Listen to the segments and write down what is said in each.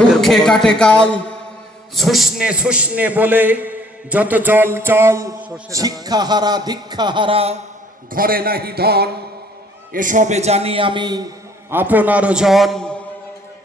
দুঃখে কাটে কাল। শুষ্নে শুষ্নে বলে যত জল চল। শিক্ষা হারা দীক্ষা হারা ঘরে নাহি ধন। এসবে জানি আমি আপনার জন।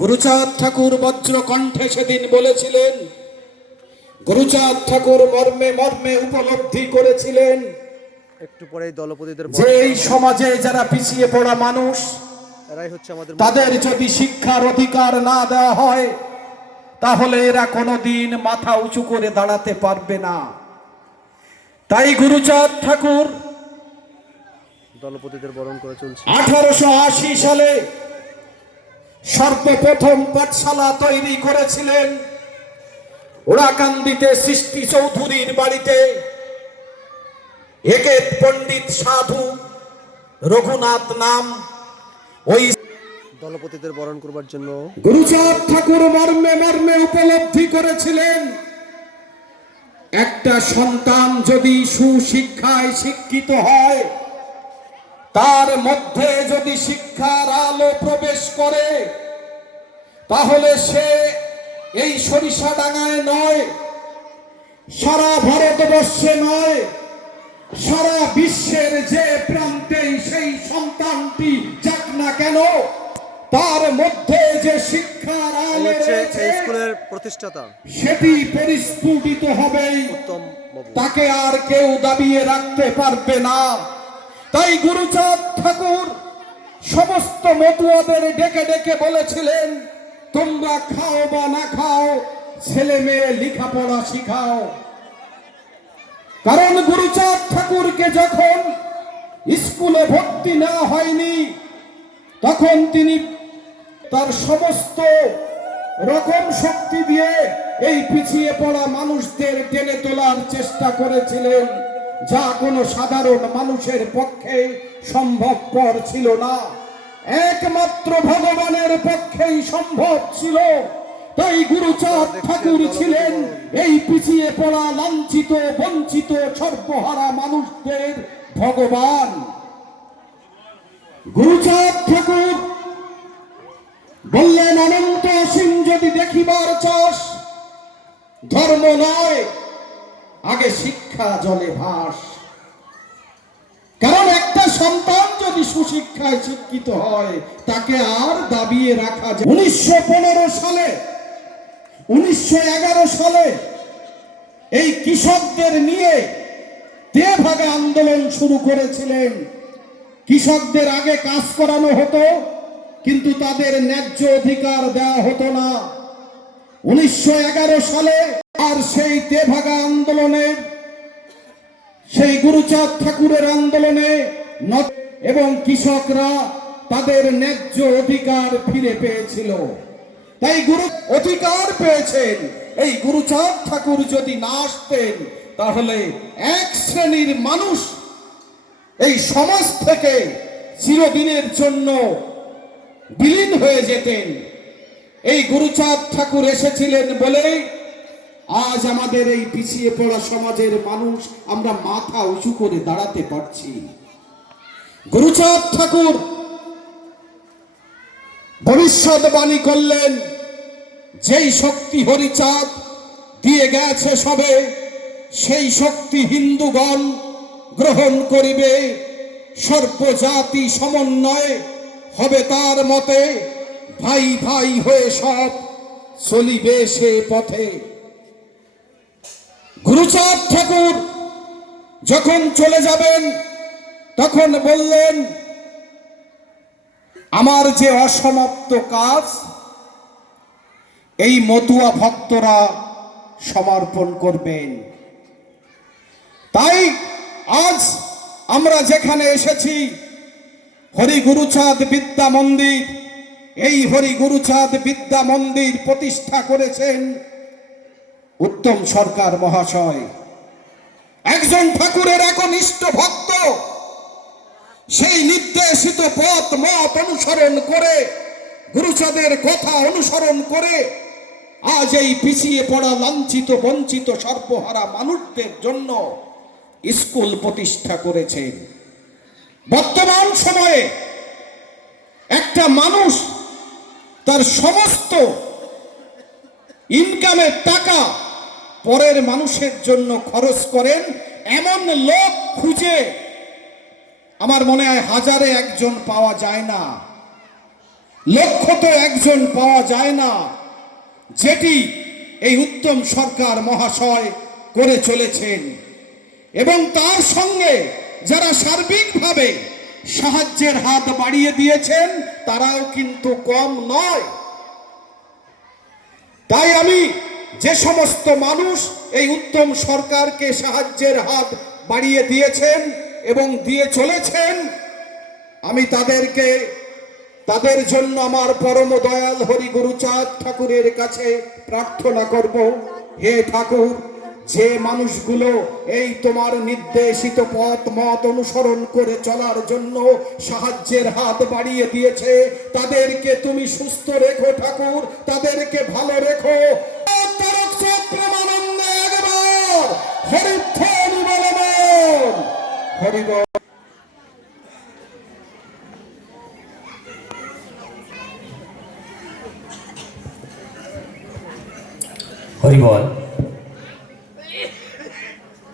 গুরুচাঁদ ঠাকুর বজ্র কণ্ঠে সেদিন বলেছিলেন গুরুচাঁদ ঠাকুর মর্মে মর্মে উপলব্ধি করেছিলেন। একটু পরেই দলপতিদের যে এই সমাজে যারা পিছিয়ে পড়া মানুষ তাদের যদি শিক্ষার অধিকার না দেওয়া হয় তাহলে এরা কোনোদিন মাথা উঁচু করে দাঁড়াতে পারবে না। তাই গুরুচাঁদ ঠাকুর দলপতিদের বরণ করে চলছে। আঠারোশো আশি সালে সর্বপ্রথম পাঠশালা তৈরি করেছিলেন ওরাকান্দিতে সৃষ্টি চৌধুরীর বাড়িতে। একে পণ্ডিত সাধু রঘুনাথ নাম ওই দলপতিদের বরণ করবার জন্য গুরুচাঁদ ঠাকুর মর্মে মর্মে উপলব্ধি করেছিলেন। একটা সন্তান যদি সুশিক্ষায় শিক্ষিত হয় তার মধ্যে যদি শিক্ষার আলো প্রবেশ করে তাহলে সে এই সরিষা ডাঙায় নয় সারা ভারতবর্ষে নয় সারা বিশ্বের যে প্রান্তেই তার মধ্যে যে শিক্ষার আলো রয়েছে স্কুলের প্রতিষ্ঠাতা। সেটি পরিস্ফুটিত বাবু। তাকে আর কেউ দাবিয়ে রাখতে পারবে না। তাই গুরুচাঁদ ঠাকুর সমস্ত মতুয়াদের ডেকে ডেকে বলেছিলেন তোমরা খাও বা না খাও ছেলে মেয়ে লেখাপড়া শিখাও। কারণ গুরুচাঁদ ঠাকুরকে যখন স্কুলে ভর্তি না হয়নি তখন তিনি তার সমস্ত রকম শক্তি দিয়ে এই পিছিয়ে পড়া মানুষদের টেনে তোলার চেষ্টা করেছিলেন, যা কোনো সাধারণ মানুষের পক্ষে সম্ভবপর ছিল না। একমাত্র ভগবানের পক্ষেই সম্ভব ছিল। তাই গুরুচাঁদ ঠাকুর ছিলেন এই পিছিয়ে পড়া লাঞ্ছিত, বঞ্চিত সর্বহারা মানুষদের ভগবান। গুরুচাঁদ ঠাকুর বললেন অনন্ত অসীম যদি দেখিবার চাস ধর্ম নয়, আগে শিক্ষা জলে ভাস। কারণ একটা সন্তান যদি সুশিক্ষায় শিক্ষিত হয়, তাকে আর দাবিয়ে রাখা যায় উনিশশো পনেরো সালে, উনিশশো এগারো সালে এই কৃষকদের নিয়ে তেভাগে আন্দোলন শুরু করেছিলেন। কৃষকদের আগে কাজ করানো হতো কিন্তু তাদের ন্যায্য অধিকার দেওয়া হতো না। উনিশশো এগারো সালে আর সেই তেভাগা আন্দোলনে, সেই গুরুচাঁদ ঠাকুরের আন্দোলনে এবং কৃষকরা তাদের ন্যায্য অধিকার ফিরে পেয়েছিল। তাই গুরু অধিকার পেয়েছেন। এই গুরুচাঁদ ঠাকুর যদি না আসতেন, তাহলে এক শ্রেণির মানুষ এই সমাজ থেকে চিরদিনের জন্য বিলীন হয়ে যেতেন। এই গুরুচাঁদ ঠাকুর এসেছিলেন বলে আজ আমাদের এই পিছিয়ে পড়া সমাজের মানুষ আমরা মাথা উঁচু করে দাঁড়াতে পারছি। গুরুচাঁদ ঠাকুর ভবিষ্যৎবাণী করলেন, যেই শক্তি হরিচাঁদ দিয়ে গেছে সবে, সেই শক্তি হিন্দুগণ গ্রহণ করিবে। সর্বজাতি সমন্বয়ে হবে তার মতে, ভাই ভাই হয়ে সব চলিবে সে পথে। গুরুচাঁদ ঠাকুর যখন চলে যাবেন, তখন বললেন, আমার যে অসমাপ্ত কাজ, এই মতুয়া ভক্তরা সমর্পণ করবেন। তাই আজ আমরা যেখানে এসেছি হরি গুরুচাঁদ বিদ্যা মন্দির। এই হরি গুরুচাঁদ বিদ্যা মন্দির প্রতিষ্ঠা করেছেন উত্তম সরকার মহাশয়। একজন ঠাকুরের একনিষ্ঠ ভক্ত সেই নির্দেশিত পথ মত অনুসরণ করে, গুরুচাঁদের কথা অনুসরণ করে আজ এই পিছিয়ে পড়া লাঞ্ছিত, বঞ্চিত সর্বহারা মানুষদের জন্য স্কুল প্রতিষ্ঠা করেছেন। বর্তমান সময়ে একটা মানুষ তার সমস্ত ইনকামের টাকা পরের মানুষের জন্য খরচ করেন, এমন লোক খুঁজে আমার মনে হয় হাজারে একজন পাওয়া যায় না লক্ষ তো একজন পাওয়া যায় না, যেটি এই উত্তম সরকার মহাশয় করে চলেছেন। এবং তার সঙ্গে যারা সার্বিকভাবে সাহায্যের হাত বাড়িয়ে দিয়েছেন, তারাও কিন্তু কম নয়। তাই আমি যে সমস্ত মানুষ এই উত্তম সরকারকে সাহায্যের হাত বাড়িয়ে দিয়েছেন এবং দিয়ে চলেছেন, আমি তাদেরকে, তাদের জন্য আমার পরম দয়াল হরি গুরুচাঁদ ঠাকুরের কাছে প্রার্থনা করব। হে ঠাকুর যে মানুষগুলো এই তোমার নির্দেশিত পথ মত অনুসরণ করে চলার জন্য সাহায্যের হাত বাড়িয়ে দিয়েছে তাদেরকে তুমি সুস্থ রেখো ঠাকুর তাদেরকে ভালো রেখো। হরিধ্বনি বলবেন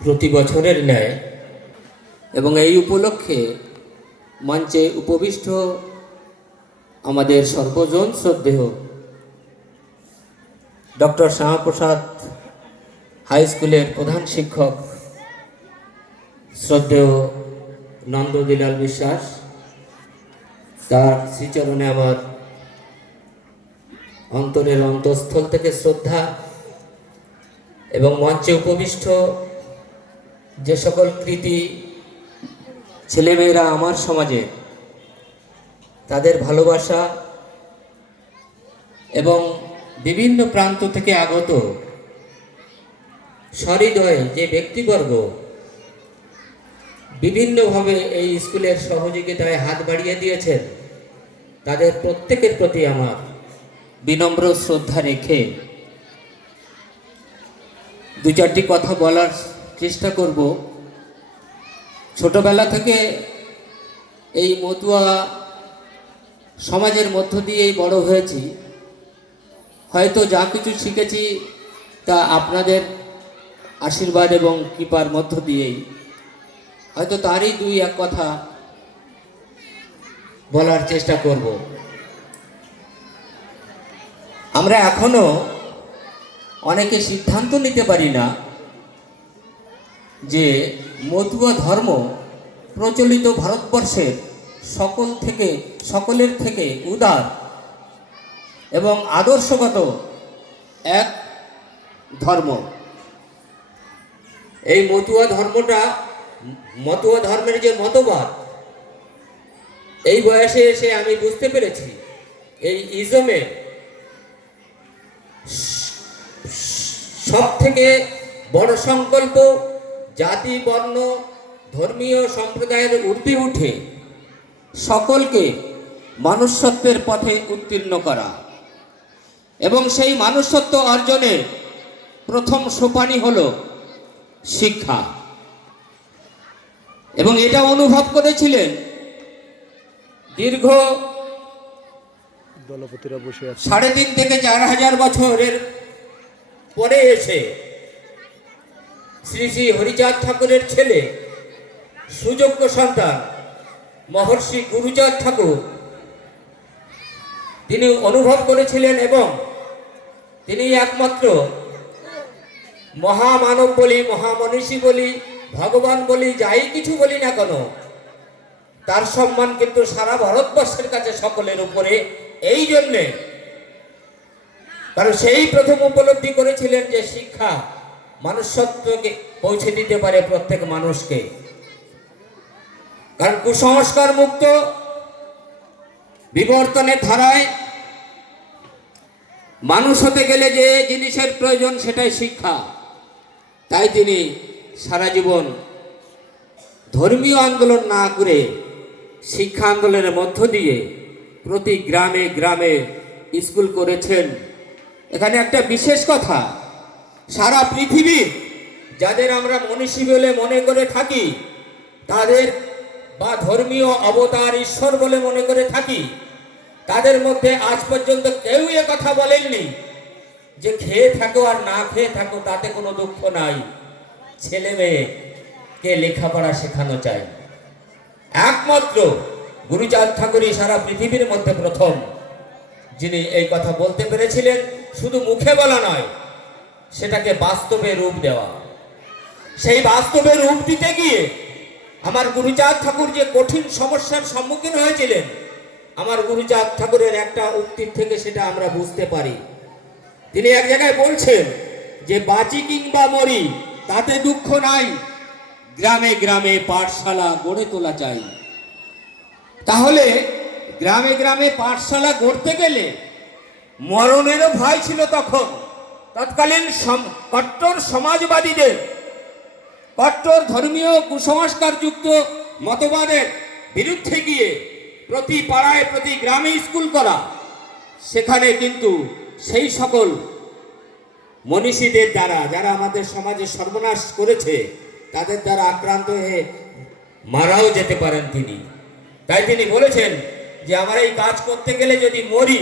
প্রতি বছরের ন্যায়। এবং এই উপলক্ষে মঞ্চে উপবিষ্ট আমাদের সর্বজন শ্রদ্ধেয় ডক্টর শ্যামাপ্রসাদ হাই স্কুলের প্রধান শিক্ষক, শ্রদ্ধেয় নন্দদিলাল বিশ্বাস, তার শ্রীচরণে আমার অন্তরের অন্তঃস্থল থেকে শ্রদ্ধা এবং মঞ্চে উপবিষ্ট যে সকল কৃতি ছেলেমেয়েরা আমার সমাজে, তাদের ভালোবাসা এবং বিভিন্ন প্রান্ত থেকে আগত সহৃদয় যে ব্যক্তিবর্গ, বিভিন্নভাবে এই স্কুলের সহযোগিতায় হাত বাড়িয়ে দিয়েছেন, তাদের প্রত্যেকের প্রতি আমার বিনম্র শ্রদ্ধা রেখে দু চারটি কথা বলার চেষ্টা করব। ছোটবেলা থেকে এই মতুয়া সমাজের মধ্য দিয়েই বড় হয়েছি। হয়তো যা কিছু শিখেছি তা আপনাদের আশীর্বাদ এবং কৃপার মধ্য দিয়েই। হয়তো তারই দুই এক কথা বলার চেষ্টা করব। আমরা এখনও অনেকে সিদ্ধান্ত নিতে পারি না। যে মতুয়া ধর্ম প্রচলিত ভারতবর্ষের সকল থেকে, সকলের থেকে উদার এবং আদর্শগত এক ধর্ম। এই মতুয়া ধর্মটা মতুয়া ধর্মের যে মতবাদ, এই বয়সে এসে আমি বুঝতে পেরেছি, এই ইজমের সব থেকে বড় সংকল্প জাতি বর্ণ ধর্মীয় সম্প্রদায়ের ঊর্ধ্বে উঠে সকলকে মানুষত্বের পথে উত্তীর্ণ করা। এবং সেই মানুষত্ব অর্জনের প্রথম সোপানি হল শিক্ষা। এবং এটা অনুভব করেছিলেন দীর্ঘ দলপতিরা বসে সাড়ে তিন থেকে চার হাজার বছরের পরে এসে শ্রী শ্রী হরিচাঁদ ঠাকুরের ছেলে, সুযোগ্য সন্তান, মহর্ষি গুরুচাঁদ ঠাকুর। তিনি অনুভব করেছিলেন এবং তিনি একমাত্র মহামানব বলি, মহামনীষী বলি, ভগবান বলি, যাই কিছু বলি না কেন, তার সম্মান কিন্তু সারা ভারতবর্ষের কাছে সকলের উপরে। এই জন্যে, কারণ সেই প্রথম উপলব্ধি করেছিলেন যে শিক্ষা মানুষত্বকে পৌঁছে দিতে পারে প্রত্যেক মানুষকে। কারণ কুসংস্কার মুক্ত বিবর্তনের ধারায় মানুষ হতে গেলে যে জিনিসের প্রয়োজন সেটাই শিক্ষা। তাই তিনি সারা জীবন ধর্মীয় আন্দোলন না করে শিক্ষা আন্দোলনের মধ্য দিয়ে প্রতি গ্রামে গ্রামে স্কুল করেছেন। এখানে একটা বিশেষ কথা সারা পৃথিবীর যাদের আমরা মনীষী বলে মনে করে থাকি, তাদের বা ধর্মীয় অবতার ঈশ্বর বলে মনে করে থাকি, তাদের মধ্যে আজ পর্যন্ত কেউ এ কথা বলেননি যে খেয়ে থাকো আর না খেয়ে থাকো, তাতে কোনো দুঃখ নাই। ছেলে মেয়েকে লেখাপড়া শেখানো চাই একমাত্র গুরুচাঁদ ঠাকুরই সারা পৃথিবীর মধ্যে প্রথম, যিনি এই কথা বলতে পেরেছিলেন, শুধু মুখে বলা নয় সেটাকে বাস্তবে রূপ দেওয়া। সেই বাস্তবে রূপ দিতে গিয়ে আমার গুরুচাঁদ ঠাকুর যে কঠিন সমস্যার সম্মুখীন হয়েছিলেন, আমার গুরুচাঁদ ঠাকুরের একটা উক্তির থেকে সেটা আমরা বুঝতে পারি। তিনি এক জায়গায় বলছেন যে বাঁচি কিংবা মরি, তাতে দুঃখ নাই। গ্রামে গ্রামে পাঠশালা গড়ে তোলা চাই। তাহলে গ্রামে গ্রামে পাঠশালা গড়তে গেলে মরণেরও ভয় ছিল তখন। তৎকালীন কট্টর সমাজবাদীদের, কট্টর ধর্মীয় কুসংস্কার যুক্ত মতবাদের বিরুদ্ধে গিয়ে প্রতি পাড়ায় প্রতি গ্রামে স্কুল করা, সেখানে কিন্তু সেই সকল মনীষীদের দ্বারা, যারা আমাদের সমাজে সর্বনাশ করেছে, তাদের দ্বারা আক্রান্ত হয়ে মারাও যেতে পারেন তিনি। তাই তিনি বলেছেন যে, আমার এই কাজ করতে গেলে যদি মরি,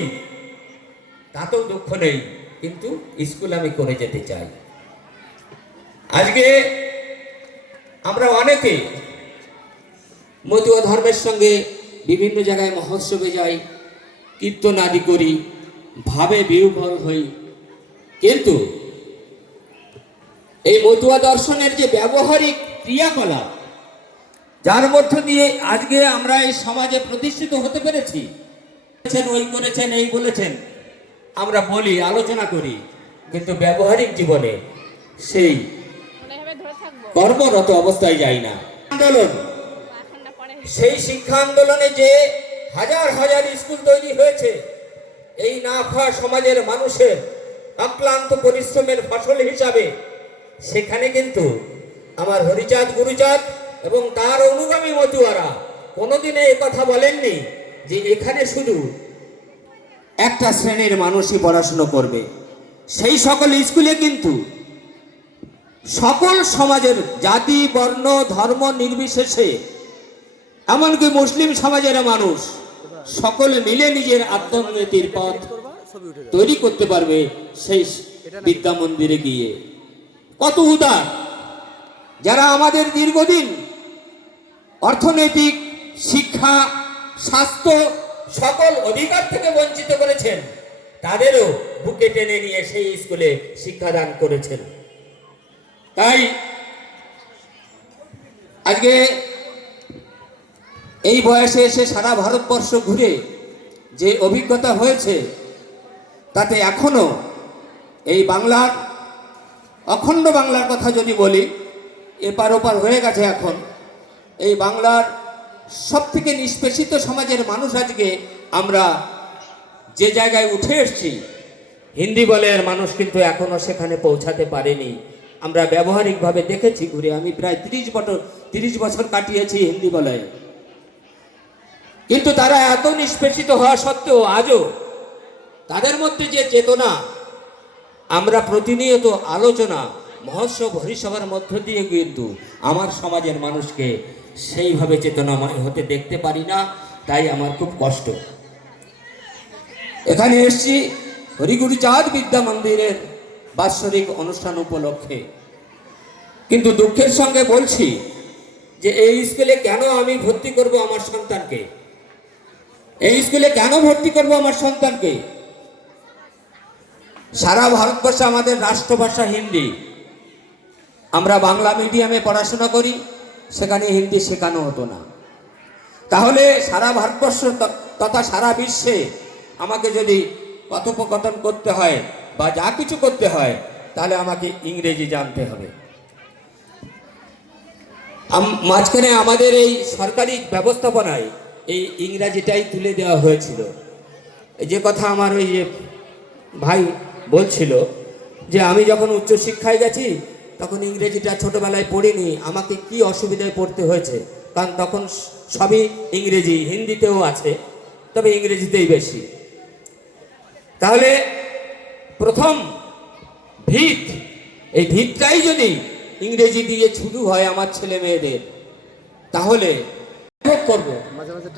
তাতেও দুঃখ নেই। কিন্তু স্কুল আমি করে যেতে চাই। আজকে আমরা অনেকে মতুয়া ধর্মের সঙ্গে বিভিন্ন জায়গায় মহোৎসবে যাই, কীর্তন আদি করি, ভাবে বিহ্বল হই। কিন্তু এই মতুয়া দর্শনের যে ব্যবহারিক ক্রিয়াকলাপ, যার মধ্য দিয়ে আজকে আমরা এই সমাজে প্রতিষ্ঠিত হতে পেরেছি। ওই করেছেন, এই বলেছেন। আমরা বলি আলোচনা করি কিন্তু ব্যবহারিক জীবনে সেই কর্মরত অবস্থায় যাই না। আন্দোলন। সেই শিক্ষা আন্দোলনে যে হাজার হাজার স্কুল তৈরি হয়েছে এই না খাওয়া সমাজের মানুষের অক্লান্ত পরিশ্রমের ফসল হিসাবে সেখানে কিন্তু আমার হরিচাঁদ গুরুচাঁদ এবং তার অনুগামী মতুয়ারা কোনোদিনে কথা বলেননি যে এখানে শুধু একটা শ্রেণির মানুষই পড়াশুনো করবে। সেই সকল স্কুলে কিন্তু সকল সমাজের জাতি, বর্ণ, ধর্ম নির্বিশেষে, এমনকি মুসলিম সমাজের মানুষ সকলে মিলে নিজের আত্মোন্নতির পথ তৈরি করতে পারবে সেই বিদ্যা মন্দিরে গিয়ে। কত উদার! যারা আমাদের দীর্ঘদিন অর্থনৈতিক, শিক্ষা, স্বাস্থ্য সকল অধিকার থেকে বঞ্চিত করেছেন। তাদেরও বুকে টেনে নিয়ে সেই স্কুলে শিক্ষাদান করেছেন। তাই আজকে এই বয়সে এসে সারা ভারতবর্ষ ঘুরে যে অভিজ্ঞতা হয়েছে, তাতে এখনও এই বাংলার, অখণ্ড বাংলার কথা যদি বলি, এপার ওপার হয়ে গেছে এখন। এই বাংলার সব থেকে নিষ্পেষিত সমাজের মানুষ আজকে আমরা যে জায়গায় উঠে এসেছি, হিন্দি বলের মানুষ কিন্তু এখনও সেখানে পৌঁছাতে পারেনি। আমরা ব্যবহারিকভাবে দেখেছি ঘুরে, আমি প্রায় তিরিশ বছর তিরিশ বছর কাটিয়েছি হিন্দি বলয়ে কিন্তু তারা এত নিষ্পেষিত হওয়া সত্ত্বেও আজও তাদের মধ্যে যে চেতনা, আমরা প্রতিনিয়ত আলোচনা মহোৎসব হরিসভার মধ্য দিয়ে কিন্তু আমার সমাজের মানুষকে সেইভাবে চেতনাময় হতে দেখতে পারি না, তাই আমার খুব কষ্ট। এখানে এসছি হরিগুরু চাঁদ বিদ্যা মন্দিরের বাৎসরিক অনুষ্ঠান উপলক্ষে। কিন্তু দুঃখের সঙ্গে বলছি যে এই স্কুলে কেন আমি ভর্তি করব আমার সন্তানকে? এই স্কুলে কেন ভর্তি করব আমার সন্তানকে? সারা ভারতবর্ষে আমাদের রাষ্ট্রভাষা হিন্দি। আমরা বাংলা মিডিয়ামে পড়াশোনা করি, সেখানে হিন্দি শেখানো হতো না। তাহলে সারা ভারতবর্ষ তথা সারা বিশ্বে আমাকে যদি কথোপকথন করতে হয় বা যা কিছু করতে হয়, তাহলে আমাকে ইংরেজি জানতে হবে। মাঝখানে আমাদের এই সরকারি ব্যবস্থাপনায় এই ইংরাজিটাই তুলে দেওয়া হয়েছিল। যে কথা আমার ওই ভাই বলছিল যে আমি যখন উচ্চশিক্ষায় গেছি তখন ইংরেজিটা ছোটবেলায় পড়িনি, আমাকে কি অসুবিধায় পড়তে হয়েছে? কারণ তখন সবই ইংরেজি, হিন্দিতেও আছে, তবে ইংরেজিতেই বেশি। তাহলে প্রথম ভিত, এই ভিতটাই যদি ইংরেজি দিয়ে শুরু হয় আমার ছেলে মেয়েদের, তাহলে করব। মাঝে মাঝে